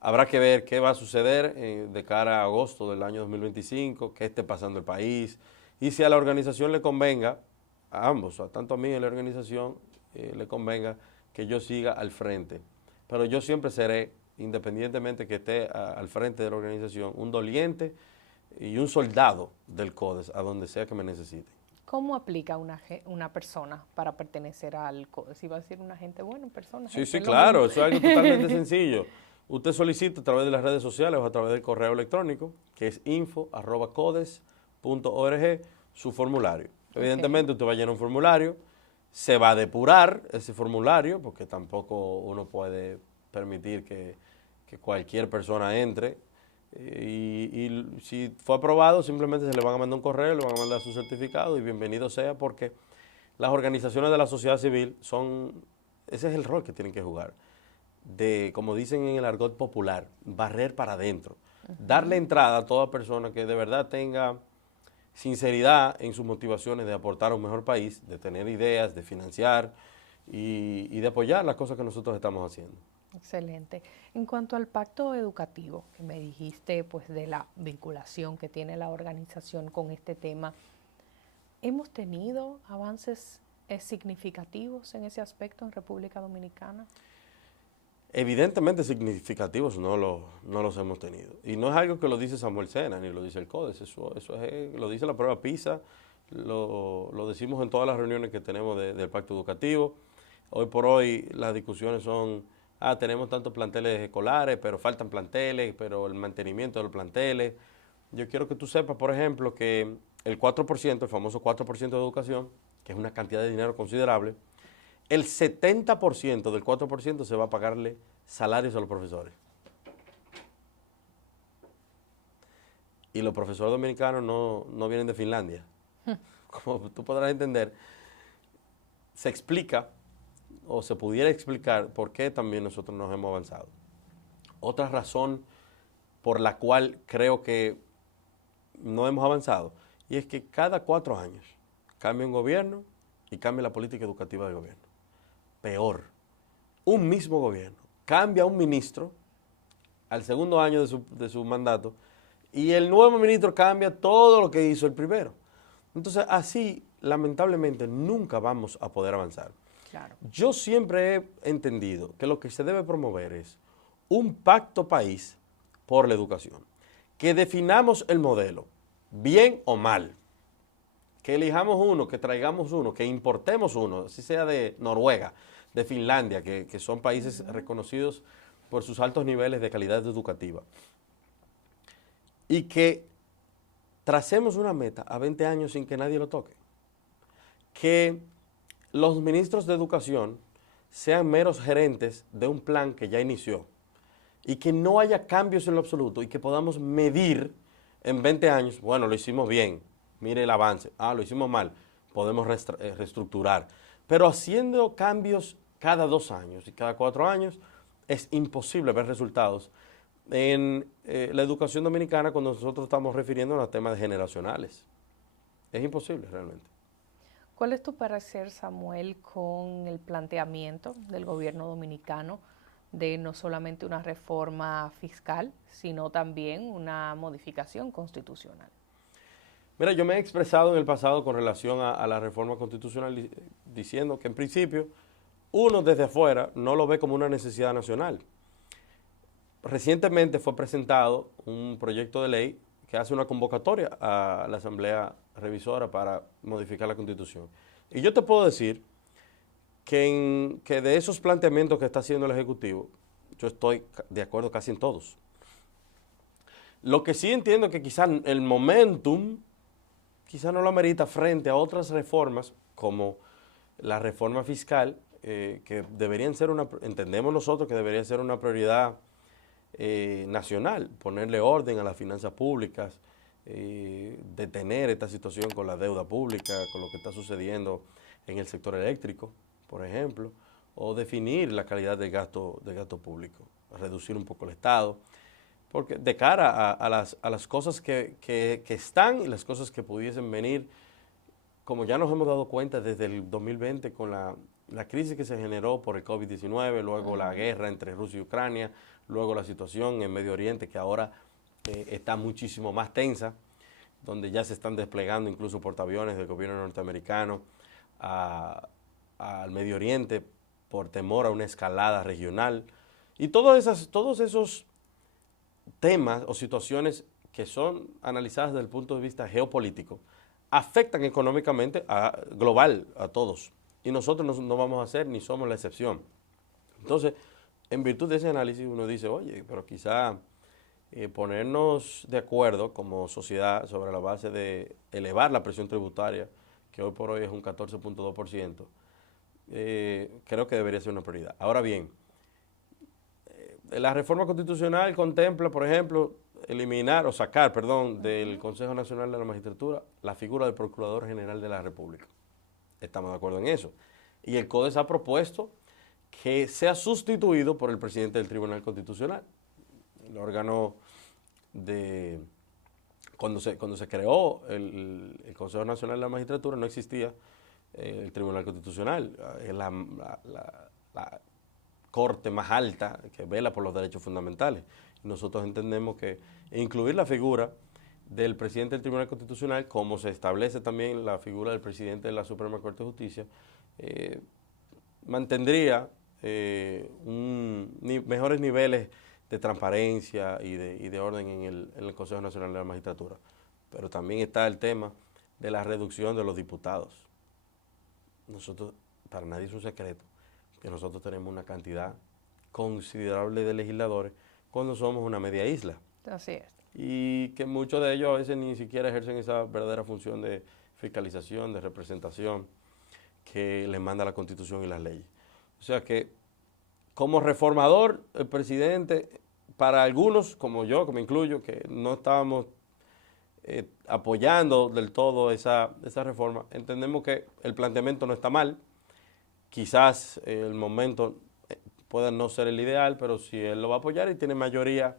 Habrá que ver qué va a suceder de cara a agosto del año 2025, qué esté pasando el país, y si a la organización le convenga, a ambos, tanto a mí y a la organización, le convenga que yo siga al frente. Pero yo siempre seré, independientemente que esté al frente de la organización, un doliente y un soldado del CODES, a donde sea que me necesite. ¿Cómo aplica una persona para pertenecer al CODES? ¿Iba a decir una gente buena, persona? Sí, claro, eso es algo totalmente sencillo. Usted solicita a través de las redes sociales o a través del correo electrónico, que es info@codes.org, su formulario. Evidentemente usted va a llenar un formulario, se va a depurar ese formulario, porque tampoco uno puede permitir que cualquier persona entre. Y si fue aprobado, simplemente se le van a mandar un correo, le van a mandar su certificado y bienvenido sea, porque las organizaciones de la sociedad civil ese es el rol que tienen que jugar, de, como dicen en el argot popular, barrer para adentro, darle entrada a toda persona que de verdad tenga sinceridad en sus motivaciones de aportar a un mejor país, de tener ideas, de financiar y de apoyar las cosas que nosotros estamos haciendo. Excelente. En cuanto al pacto educativo, que me dijiste pues de la vinculación que tiene la organización con este tema, ¿hemos tenido avances significativos en ese aspecto en República Dominicana? Evidentemente significativos no los hemos tenido. Y no es algo que lo dice Samuel Sena, ni lo dice el CODES, eso lo dice la prueba PISA, lo decimos en todas las reuniones que tenemos del pacto educativo. Hoy por hoy las discusiones son, tenemos tantos planteles escolares, pero faltan planteles, pero el mantenimiento de los planteles. Yo quiero que tú sepas, por ejemplo, que el 4%, el famoso 4% de educación, que es una cantidad de dinero considerable, el 70% del 4% se va a pagarle salarios a los profesores. Y los profesores dominicanos no vienen de Finlandia. Como tú podrás entender, se explica o se pudiera explicar por qué también nosotros nos hemos avanzado. Otra razón por la cual creo que no hemos avanzado, y es que cada 4 años cambia un gobierno y cambia la política educativa del gobierno. Peor, un mismo gobierno cambia un ministro al segundo año de su mandato y el nuevo ministro cambia todo lo que hizo el primero. Entonces, así, lamentablemente, nunca vamos a poder avanzar. Claro. Yo siempre he entendido que lo que se debe promover es un pacto país por la educación. Que definamos el modelo, bien o mal. Que elijamos uno, que traigamos uno, que importemos uno, así sea de Noruega, de Finlandia, que son países reconocidos por sus altos niveles de calidad educativa. Y que tracemos una meta a 20 años sin que nadie lo toque. Que los ministros de educación sean meros gerentes de un plan que ya inició y que no haya cambios en lo absoluto y que podamos medir en 20 años, bueno, lo hicimos bien, mire el avance, lo hicimos mal, podemos reestructurar. Pero haciendo cambios cada 2 años y cada 4 años es imposible ver resultados en la educación dominicana cuando nosotros estamos refiriéndonos a temas generacionales. Es imposible realmente. ¿Cuál es tu parecer, Samuel, con el planteamiento del gobierno dominicano de no solamente una reforma fiscal, sino también una modificación constitucional? Mira, yo me he expresado en el pasado con relación a la reforma constitucional diciendo que en principio uno desde afuera no lo ve como una necesidad nacional. Recientemente fue presentado un proyecto de ley que hace una convocatoria a la Asamblea Revisora para modificar la Constitución. Y yo te puedo decir que de esos planteamientos que está haciendo el Ejecutivo, yo estoy de acuerdo casi en todos. Lo que sí entiendo que quizá el momentum, quizá no lo amerita frente a otras reformas, como la reforma fiscal, que deberían ser entendemos nosotros que debería ser una prioridad nacional, ponerle orden a las finanzas públicas, detener esta situación con la deuda pública, con lo que está sucediendo en el sector eléctrico, por ejemplo, o definir la calidad del gasto público, reducir un poco el Estado, porque de cara a las cosas que están y las cosas que pudiesen venir, como ya nos hemos dado cuenta desde el 2020 con la crisis que se generó por el COVID-19, luego la guerra entre Rusia y Ucrania, luego la situación en Medio Oriente que ahora está muchísimo más tensa, donde ya se están desplegando incluso portaaviones del gobierno norteamericano al Medio Oriente por temor a una escalada regional. Y todos esos temas o situaciones que son analizadas desde el punto de vista geopolítico afectan económicamente global a todos. Y nosotros no vamos a ser ni somos la excepción. Entonces, en virtud de ese análisis uno dice, oye, pero quizá ponernos de acuerdo como sociedad sobre la base de elevar la presión tributaria, que hoy por hoy es un 14.2%, creo que debería ser una prioridad. Ahora bien, la reforma constitucional contempla, por ejemplo, sacar del Consejo Nacional de la Magistratura la figura del Procurador General de la República. Estamos de acuerdo en eso. Y el CODES ha propuesto que sea sustituido por el presidente del Tribunal Constitucional. El órgano cuando se creó el Consejo Nacional de la Magistratura no existía el Tribunal Constitucional. Es la corte más alta que vela por los derechos fundamentales. Y nosotros entendemos que incluir la figura del presidente del Tribunal Constitucional, como se establece también la figura del presidente de la Suprema Corte de Justicia, mantendría mejores niveles de transparencia y de orden en el Consejo Nacional de la Magistratura. Pero también está el tema de la reducción de los diputados. Nosotros, para nadie es un secreto, que nosotros tenemos una cantidad considerable de legisladores cuando somos una media isla. Así es. Y que muchos de ellos a veces ni siquiera ejercen esa verdadera función de fiscalización, de representación que les manda la Constitución y las leyes. O sea que como reformador, el presidente, para algunos, como yo, que me incluyo, que no estábamos apoyando del todo esa reforma, entendemos que el planteamiento no está mal. Quizás el momento pueda no ser el ideal, pero si él lo va a apoyar y tiene mayoría,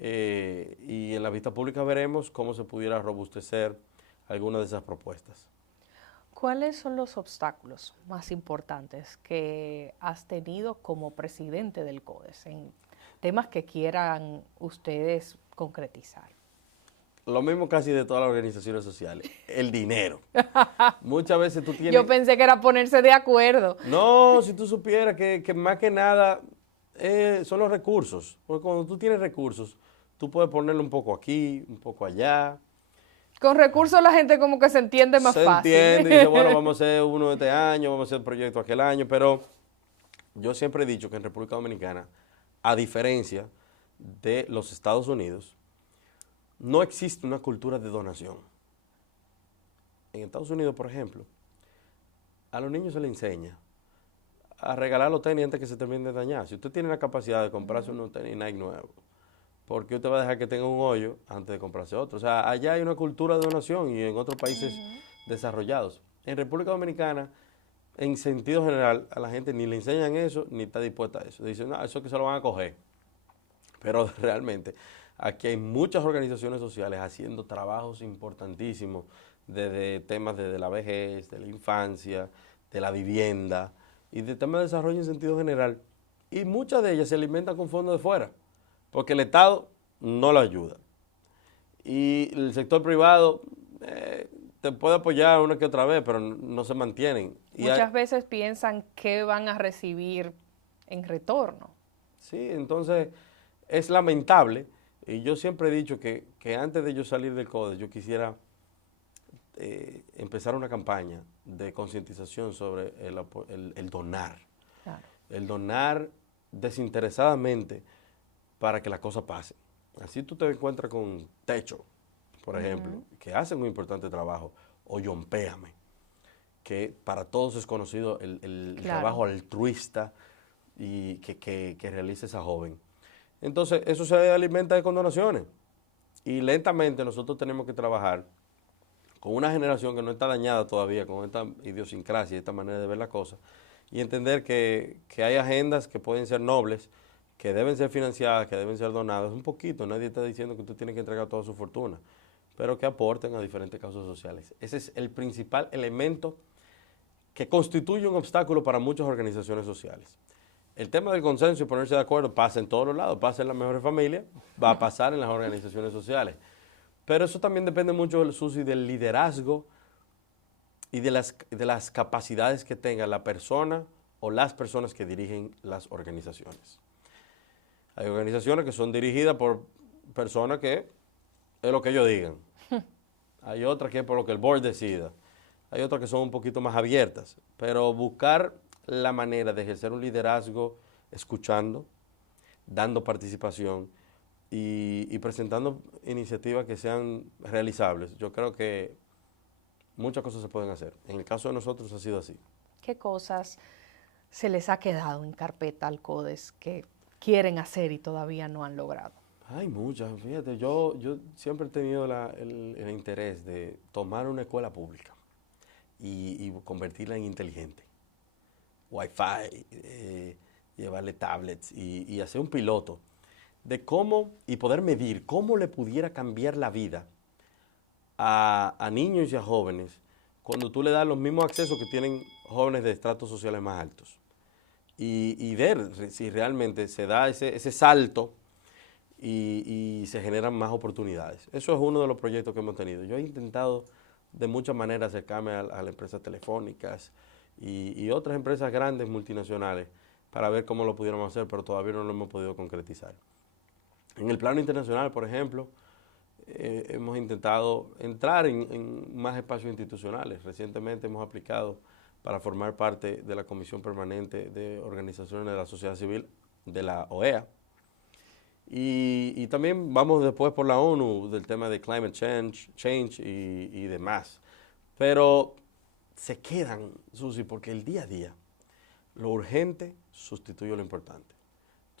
y en la vista pública veremos cómo se pudiera robustecer alguna de esas propuestas. ¿Cuáles son los obstáculos más importantes que has tenido como presidente del CODES en temas que quieran ustedes concretizar? Lo mismo casi de todas las organizaciones sociales, el dinero. Muchas veces tú tienes... Yo pensé que era ponerse de acuerdo. No, si tú supieras que más que nada son los recursos. Porque cuando tú tienes recursos, tú puedes ponerlo un poco aquí, un poco allá. Con recursos la gente como que se entiende más fácil. Se entiende y dice, bueno, vamos a hacer uno este año, vamos a hacer el proyecto aquel año. Pero yo siempre he dicho que en República Dominicana, a diferencia de los Estados Unidos, no existe una cultura de donación. En Estados Unidos, por ejemplo, a los niños se les enseña a regalar los tenis antes que se terminen de dañar. Si usted tiene la capacidad de comprarse unos tenis Nike nuevos, ¿por qué usted va a dejar que tenga un hoyo antes de comprarse otro? O sea, allá hay una cultura de donación y en otros países desarrollados. En República Dominicana, en sentido general, a la gente ni le enseñan eso, ni está dispuesta a eso. Dicen, no, eso es que se lo van a coger. Pero realmente, aquí hay muchas organizaciones sociales haciendo trabajos importantísimos desde temas de la vejez, de la infancia, de la vivienda y de temas de desarrollo en sentido general. Y muchas de ellas se alimentan con fondos de fuera, porque el Estado no lo ayuda. Y el sector privado te puede apoyar una que otra vez, pero no se mantienen. Muchas veces piensan que van a recibir en retorno. Sí, entonces es lamentable. Y yo siempre he dicho que antes de yo salir del CODES, yo quisiera empezar una campaña de concientización sobre el donar. Claro. El donar desinteresadamente para que las cosas pasen. Así tú te encuentras con Techo, por ejemplo, que hacen un importante trabajo, o Yompéame, que para todos es conocido el trabajo altruista y que realiza esa joven. Entonces, eso se alimenta con donaciones. Y lentamente nosotros tenemos que trabajar con una generación que no está dañada todavía con esta idiosincrasia, esta manera de ver las cosas, y entender que hay agendas que pueden ser nobles, que deben ser financiadas, que deben ser donadas, un poquito. Nadie está diciendo que usted tiene que entregar toda su fortuna, pero que aporten a diferentes causas sociales. Ese es el principal elemento que constituye un obstáculo para muchas organizaciones sociales. El tema del consenso y ponerse de acuerdo pasa en todos los lados, pasa en las mejores familias, va a pasar en las organizaciones sociales. Pero eso también depende mucho, Susi, del liderazgo y de las capacidades que tenga la persona o las personas que dirigen las organizaciones. Hay organizaciones que son dirigidas por personas que es lo que ellos digan. Hay otras que es por lo que el board decida. Hay otras que son un poquito más abiertas. Pero buscar la manera de ejercer un liderazgo escuchando, dando participación y presentando iniciativas que sean realizables. Yo creo que muchas cosas se pueden hacer. En el caso de nosotros ha sido así. ¿Qué cosas se les ha quedado en carpeta al CODES que quieren hacer y todavía no han logrado? Hay muchas, fíjate, yo siempre he tenido el interés de tomar una escuela pública y convertirla en inteligente. Wi-Fi, llevarle tablets y hacer un piloto de cómo, y poder medir cómo le pudiera cambiar la vida a niños y a jóvenes cuando tú le das los mismos accesos que tienen jóvenes de estratos sociales más altos. Y ver si realmente se da ese salto y se generan más oportunidades. Eso es uno de los proyectos que hemos tenido. Yo he intentado de muchas maneras acercarme a las empresas telefónicas y otras empresas grandes multinacionales para ver cómo lo pudiéramos hacer, pero todavía no lo hemos podido concretizar. En el plano internacional, por ejemplo, hemos intentado entrar en más espacios institucionales. Recientemente hemos aplicado para formar parte de la Comisión Permanente de Organizaciones de la Sociedad Civil de la OEA. Y también vamos después por la ONU del tema de climate change y demás. Pero se quedan, Susi, porque el día a día, lo urgente sustituye lo importante.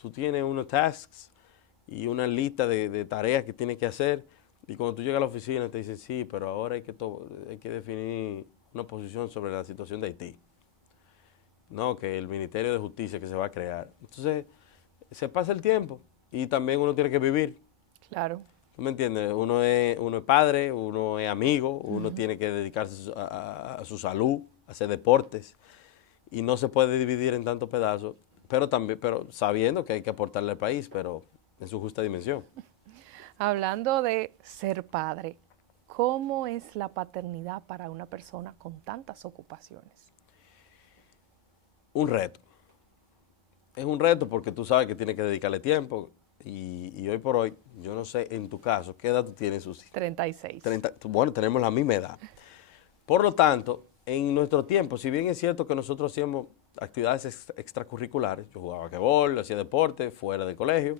Tú tienes unos tasks y una lista de tareas que tienes que hacer, y cuando tú llegas a la oficina te dicen, sí, pero ahora hay que definir una posición sobre la situación de Haití. No, que el Ministerio de Justicia que se va a crear. Entonces, se pasa el tiempo y también uno tiene que vivir. Claro. ¿Tú me entiendes? Uno es padre, uno es amigo, uno tiene que dedicarse a su salud, a hacer deportes, y no se puede dividir en tantos pedazos, pero sabiendo que hay que aportarle al país, pero en su justa dimensión. Hablando de ser padre, ¿cómo es la paternidad para una persona con tantas ocupaciones? Un reto. Es un reto porque tú sabes que tienes que dedicarle tiempo y hoy por hoy, yo no sé en tu caso, ¿qué edad tú tienes, Susi? 36. Bueno, tenemos la misma edad. Por lo tanto, en nuestro tiempo, si bien es cierto que nosotros hacíamos actividades extracurriculares, yo jugaba basquetbol, hacía deporte fuera del colegio,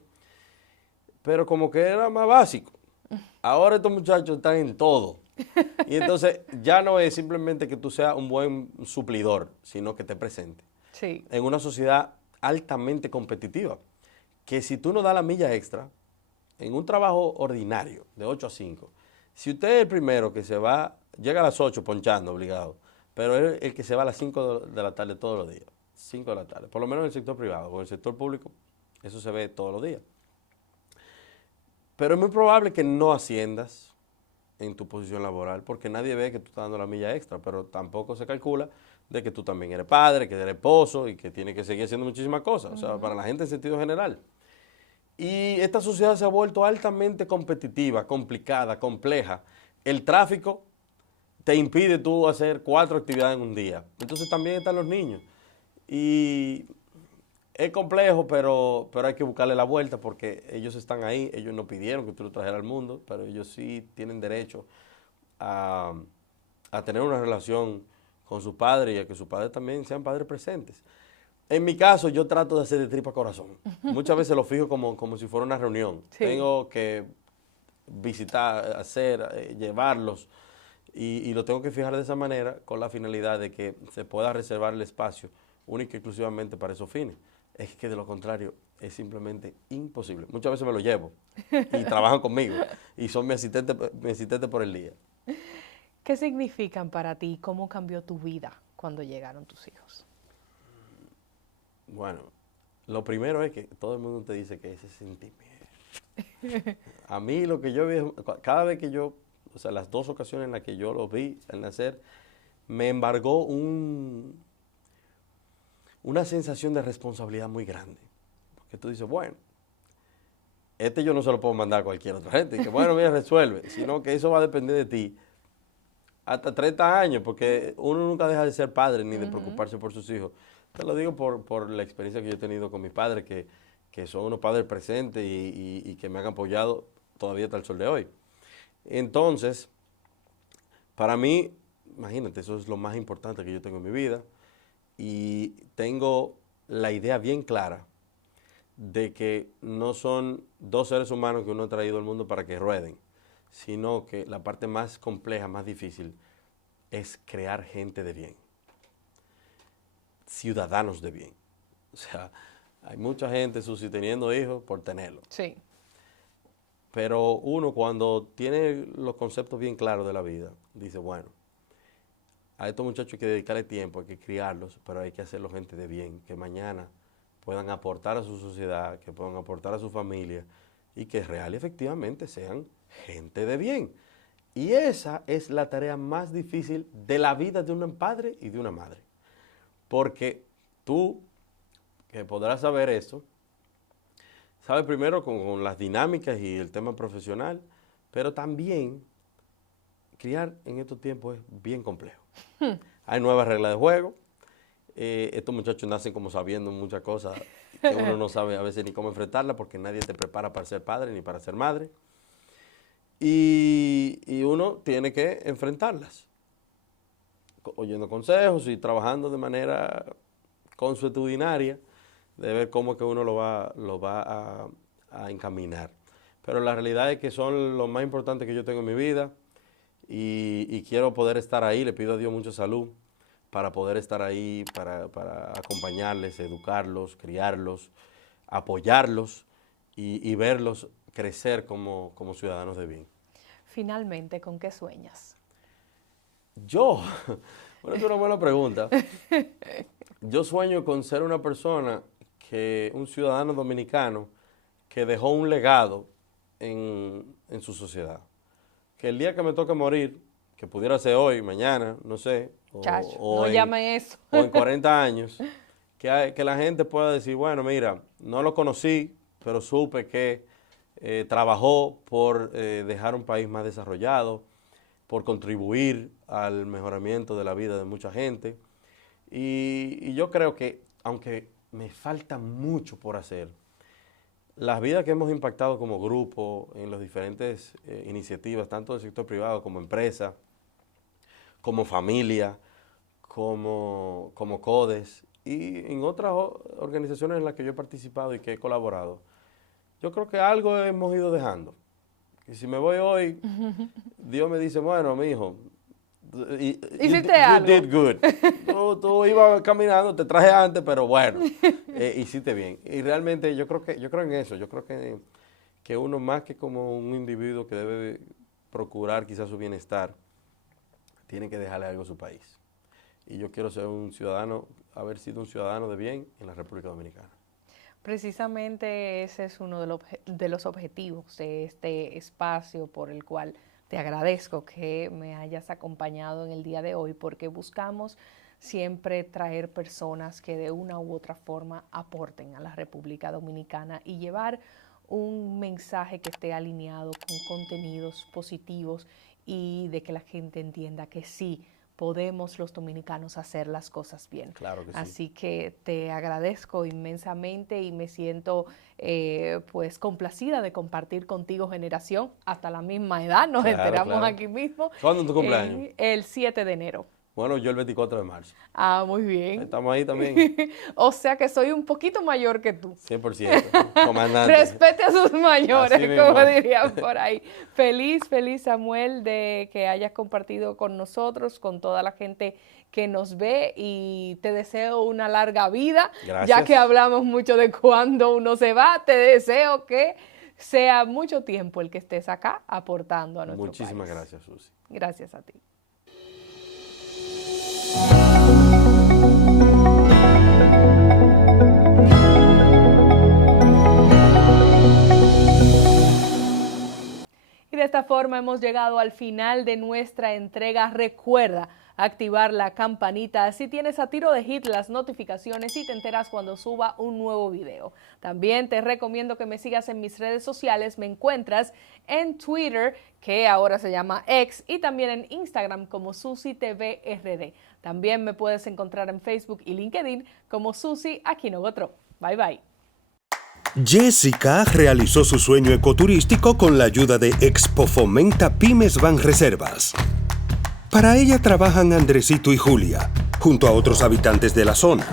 pero como que era más básico. Ahora estos muchachos están en todo. Y entonces ya no es simplemente que tú seas un buen suplidor, sino que te presente. Sí. En una sociedad altamente competitiva, que si tú no das la milla extra, en un trabajo ordinario, de 8 a 5, si usted es el primero que se va, llega a las 8 ponchando, obligado, pero es el que se va a las 5 de la tarde todos los días, 5 de la tarde, por lo menos en el sector privado, o en el sector público, eso se ve todos los días. Pero es muy probable que no asciendas en tu posición laboral, porque nadie ve que tú estás dando la milla extra, pero tampoco se calcula de que tú también eres padre, que eres esposo y que tienes que seguir haciendo muchísimas cosas, o sea, para la gente en sentido general. Y esta sociedad se ha vuelto altamente competitiva, complicada, compleja. El tráfico te impide tú hacer 4 actividades en un día. Entonces también están los niños. Y es complejo, pero hay que buscarle la vuelta porque ellos están ahí, ellos no pidieron que tú lo trajeras al mundo, pero ellos sí tienen derecho a tener una relación con su padre y a que sus padres también sean padres presentes. En mi caso, yo trato de hacer de tripa corazón. Muchas veces lo fijo como si fuera una reunión. Sí. Tengo que visitar, hacer, llevarlos y lo tengo que fijar de esa manera con la finalidad de que se pueda reservar el espacio único y exclusivamente para esos fines. Es que de lo contrario es simplemente imposible. Muchas veces me lo llevo y trabajan conmigo y son mi asistente por el día. ¿Qué significan para ti? ¿Cómo cambió tu vida cuando llegaron tus hijos? Bueno, lo primero es que todo el mundo te dice que ese sentimiento. A mí lo que yo vi, cada vez que yo, o sea, las 2 ocasiones en las que yo lo vi al nacer, me embargó una sensación de responsabilidad muy grande. Porque tú dices, bueno, yo no se lo puedo mandar a cualquier otra gente. Y que bueno, mira, resuelve. Sino que eso va a depender de ti hasta 30 años, porque uno nunca deja de ser padre ni de preocuparse por sus hijos. Te lo digo por la experiencia que yo he tenido con mis padres, que son unos padres presentes y que me han apoyado todavía hasta el sol de hoy. Entonces, para mí, imagínate, eso es lo más importante que yo tengo en mi vida. Y tengo la idea bien clara de que no son 2 seres humanos que uno ha traído al mundo para que rueden, sino que la parte más compleja, más difícil, es crear gente de bien, ciudadanos de bien. O sea, hay mucha gente, Susi, teniendo hijos por tenerlos. Sí. Pero uno cuando tiene los conceptos bien claros de la vida, dice, bueno, a estos muchachos hay que dedicarle tiempo, hay que criarlos, pero hay que hacerlos gente de bien, que mañana puedan aportar a su sociedad, que puedan aportar a su familia y que real y efectivamente sean gente de bien. Y esa es la tarea más difícil de la vida de un padre y de una madre. Porque tú, que podrás saber esto, sabes primero con las dinámicas y el tema profesional, pero también criar en estos tiempos es bien complejo. Hay nuevas reglas de juego. Estos muchachos nacen como sabiendo muchas cosas que uno no sabe a veces ni cómo enfrentarlas porque nadie te prepara para ser padre ni para ser madre. Y uno tiene que enfrentarlas, oyendo consejos y trabajando de manera consuetudinaria de ver cómo que uno lo va a encaminar. Pero la realidad es que son lo más importante que yo tengo en mi vida y quiero poder estar ahí. Le pido a Dios mucha salud para poder estar ahí, para acompañarles, educarlos, criarlos, apoyarlos y verlos crecer como ciudadanos de bien. Finalmente, ¿con qué sueñas? Yo, bueno, es una buena pregunta. Yo sueño con ser una persona un ciudadano dominicano que dejó un legado en su sociedad. Que el día que me toque morir, que pudiera ser hoy, mañana, no sé, Chacho, o no llame eso. o en 40 años, que la gente pueda decir, bueno, mira, no lo conocí, pero supe que trabajó por dejar un país más desarrollado, por contribuir al mejoramiento de la vida de mucha gente. Y yo creo que, aunque me falta mucho por hacer, las vidas que hemos impactado como grupo en las diferentes iniciativas, tanto del sector privado como empresa, como familia, como CODES y en otras organizaciones en las que yo he participado y que he colaborado, yo creo que algo hemos ido dejando. Y si me voy hoy, Dios me dice, bueno, mijo, ¿Hiciste algo? You did good. Tú ibas caminando, te traje antes, pero bueno, hiciste bien. Y realmente yo creo en eso. Yo creo que uno, más que como un individuo que debe procurar quizás su bienestar, tiene que dejarle algo a su país. Y yo quiero ser un ciudadano, haber sido un ciudadano de bien en la República Dominicana. Precisamente ese es uno de los objetivos de este espacio, por el cual te agradezco que me hayas acompañado en el día de hoy, porque buscamos siempre traer personas que de una u otra forma aporten a la República Dominicana y llevar un mensaje que esté alineado con contenidos positivos y de que la gente entienda que sí, podemos los dominicanos hacer las cosas bien. Claro que sí. Así que te agradezco inmensamente y me siento pues complacida de compartir contigo generación hasta la misma edad. Nos enteramos aquí mismo. ¿Cuándo es tu cumpleaños? El 7 de enero. Bueno, yo el 24 de marzo. Ah, muy bien. Estamos ahí también. O sea que soy un poquito mayor que tú. 100%. Comandante. Respete a sus mayores, Así mismo. como dirían por ahí. Feliz, Samuel, de que hayas compartido con nosotros, con toda la gente que nos ve, y te deseo una larga vida. Gracias. Ya que hablamos mucho de cuando uno se va, te deseo que sea mucho tiempo el que estés acá aportando a nuestro Muchísimas país. gracias, Susi. Gracias a ti. Y de esta forma hemos llegado al final de nuestra entrega. Recuerda activar la campanita, así tienes a tiro de hit las notificaciones y te enteras cuando suba un nuevo video. También te recomiendo que me sigas en mis redes sociales. Me encuentras en Twitter, que ahora se llama X, y también en Instagram como SusiTVRD. También me puedes encontrar en Facebook y LinkedIn como Susi Aquino-Gotro. Bye bye. Jessica realizó su sueño ecoturístico con la ayuda de Expo Fomenta Pymes Banreservas. Para ella trabajan Andresito y Julia, junto a otros habitantes de la zona.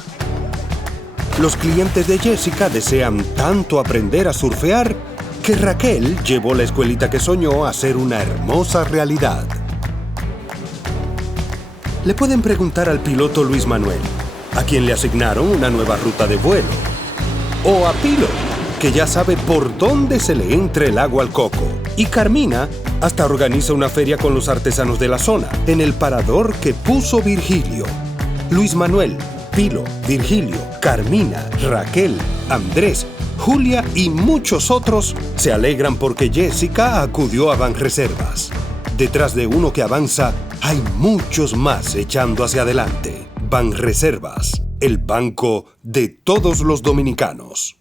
Los clientes de Jessica desean tanto aprender a surfear que Raquel llevó la escuelita que soñó a ser una hermosa realidad. Le pueden preguntar al piloto Luis Manuel, a quien le asignaron una nueva ruta de vuelo. O a Pilo, que ya sabe por dónde se le entra el agua al coco. Y Carmina hasta organiza una feria con los artesanos de la zona, en el parador que puso Virgilio. Luis Manuel, Pilo, Virgilio, Carmina, Raquel, Andrés, Julia y muchos otros se alegran porque Jessica acudió a Banreservas. Detrás de uno que avanza, hay muchos más echando hacia adelante. Banreservas, el banco de todos los dominicanos.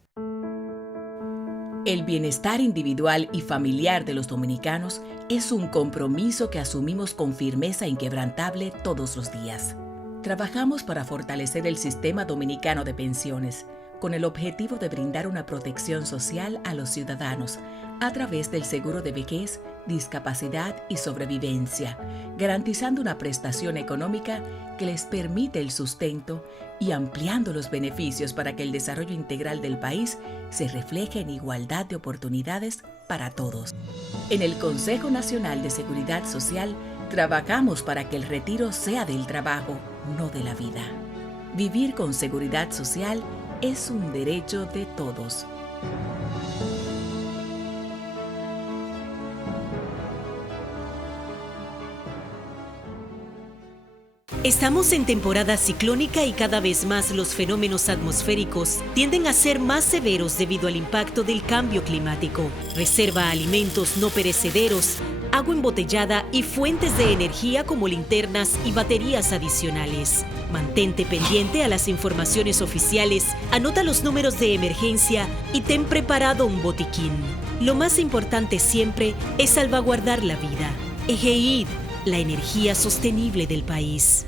El bienestar individual y familiar de los dominicanos es un compromiso que asumimos con firmeza inquebrantable todos los días. Trabajamos para fortalecer el sistema dominicano de pensiones, con el objetivo de brindar una protección social a los ciudadanos a través del seguro de vejez, discapacidad y sobrevivencia, garantizando una prestación económica que les permite el sustento y ampliando los beneficios para que el desarrollo integral del país se refleje en igualdad de oportunidades para todos. En el Consejo Nacional de Seguridad Social, trabajamos para que el retiro sea del trabajo, no de la vida. Vivir con seguridad social es un derecho de todos. Estamos en temporada ciclónica y cada vez más los fenómenos atmosféricos tienden a ser más severos debido al impacto del cambio climático. Reserva alimentos no perecederos, agua embotellada y fuentes de energía como linternas y baterías adicionales. Mantente pendiente a las informaciones oficiales, anota los números de emergencia y ten preparado un botiquín. Lo más importante siempre es salvaguardar la vida. EGEID, la energía sostenible del país.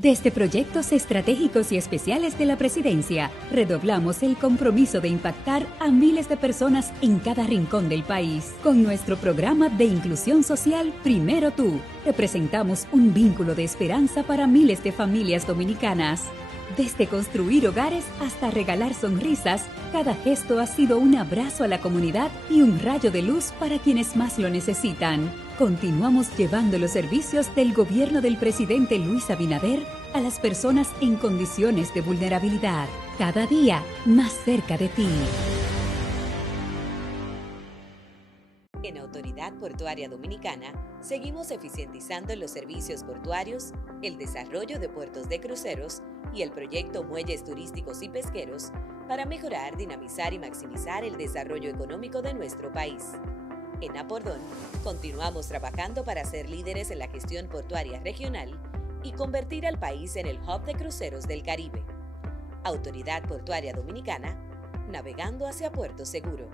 Desde Proyectos Estratégicos y Especiales de la Presidencia, redoblamos el compromiso de impactar a miles de personas en cada rincón del país. Con nuestro programa de inclusión social Primero Tú, representamos un vínculo de esperanza para miles de familias dominicanas. Desde construir hogares hasta regalar sonrisas, cada gesto ha sido un abrazo a la comunidad y un rayo de luz para quienes más lo necesitan. Continuamos llevando los servicios del gobierno del presidente Luis Abinader a las personas en condiciones de vulnerabilidad. Cada día más cerca de ti. En Autoridad Portuaria Dominicana, seguimos eficientizando los servicios portuarios, el desarrollo de puertos de cruceros y el proyecto Muelles Turísticos y Pesqueros para mejorar, dinamizar y maximizar el desarrollo económico de nuestro país. En Apordón, continuamos trabajando para ser líderes en la gestión portuaria regional y convertir al país en el hub de cruceros del Caribe. Autoridad Portuaria Dominicana, navegando hacia Puerto Seguro.